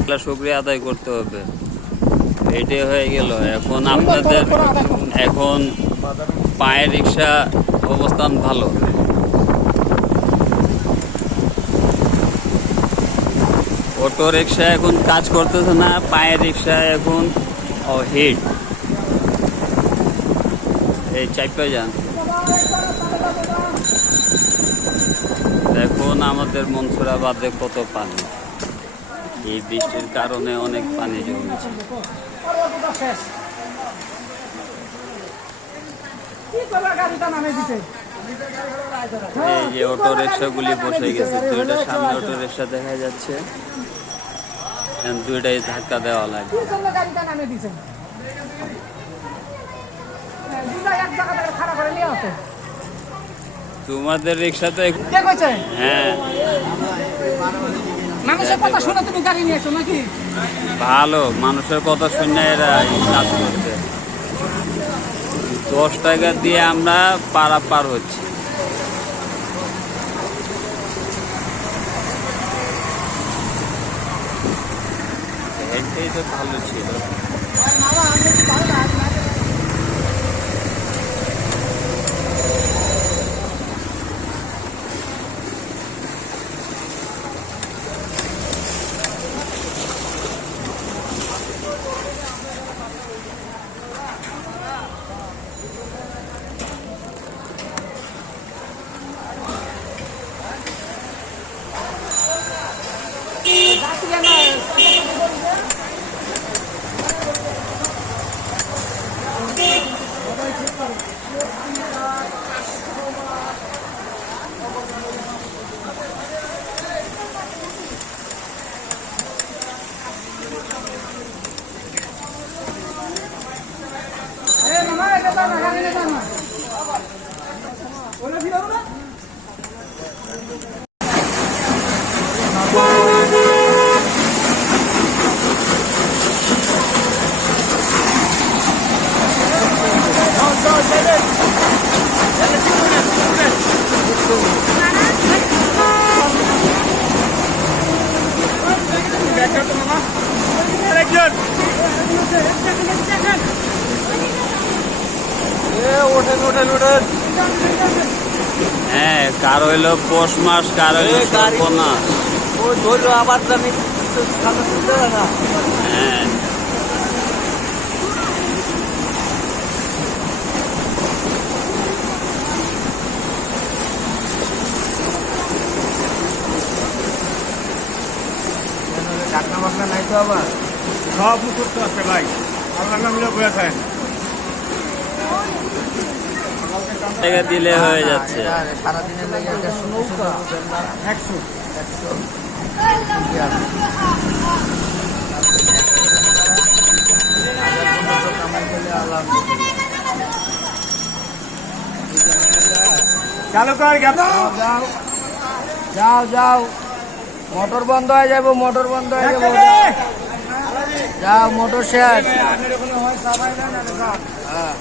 এটা শুক্রিয়া আদায় করতে হবে। এটাই হয়ে গেল। এখন আপনাদের এখন পায়ের রিক্সা অবস্থান ভালো। অটো রিক্সা এখন কাজ করতেছে না পায়ে রিক্সা এখন হিট এই চাইপা যান। দেখুন আমাদের মনসুরাবাদে কত পানি। এই বৃষ্টির কারণে অনেক পানি জমেছে। কি গাড়িটা নামে দিতে এই যে অটো রিক্সাগুলি বসে গেছে দুইটা সামনে অটো রিক্সা দেখা যাচ্ছে। দুইটাই ধাক্কা দেওয়া লাগে তোমাদের রিক্সাতে হ্যাঁ। মানুষের কথা শুনে তুমি গাড়ি নিয়েছো নাকি? ভালো মানুষের কথা শুনে এরা কাজ করছে। দশ টাকা দিয়ে আমরা পারা পার হচ্ছি। এটাই তো ভালো ছিল। এই মামা এটা দাও না গাড়ি নিয়ে যাও না ওলা ভিড়াবো না আরেকজন ওঠেন ওঠেন ওঠেন হ্যাঁ কার হইল পৌষ মাস কার হইল সর্বনাশ আবার জানি হ্যাঁ। ডাকনা বাকনা নাই তো আবার? সব মুখস্থ আছে ভাই। টাকা দিলে হয়ে যাচ্ছে। সারাদিনের লেগে একশো একশো চালু কর যাও যাও। যাও মোটর বন্ধ হয়ে যাব মোটর বন্ধ হয়ে যাব। যাও মোটর শেষ। হ্যাঁ।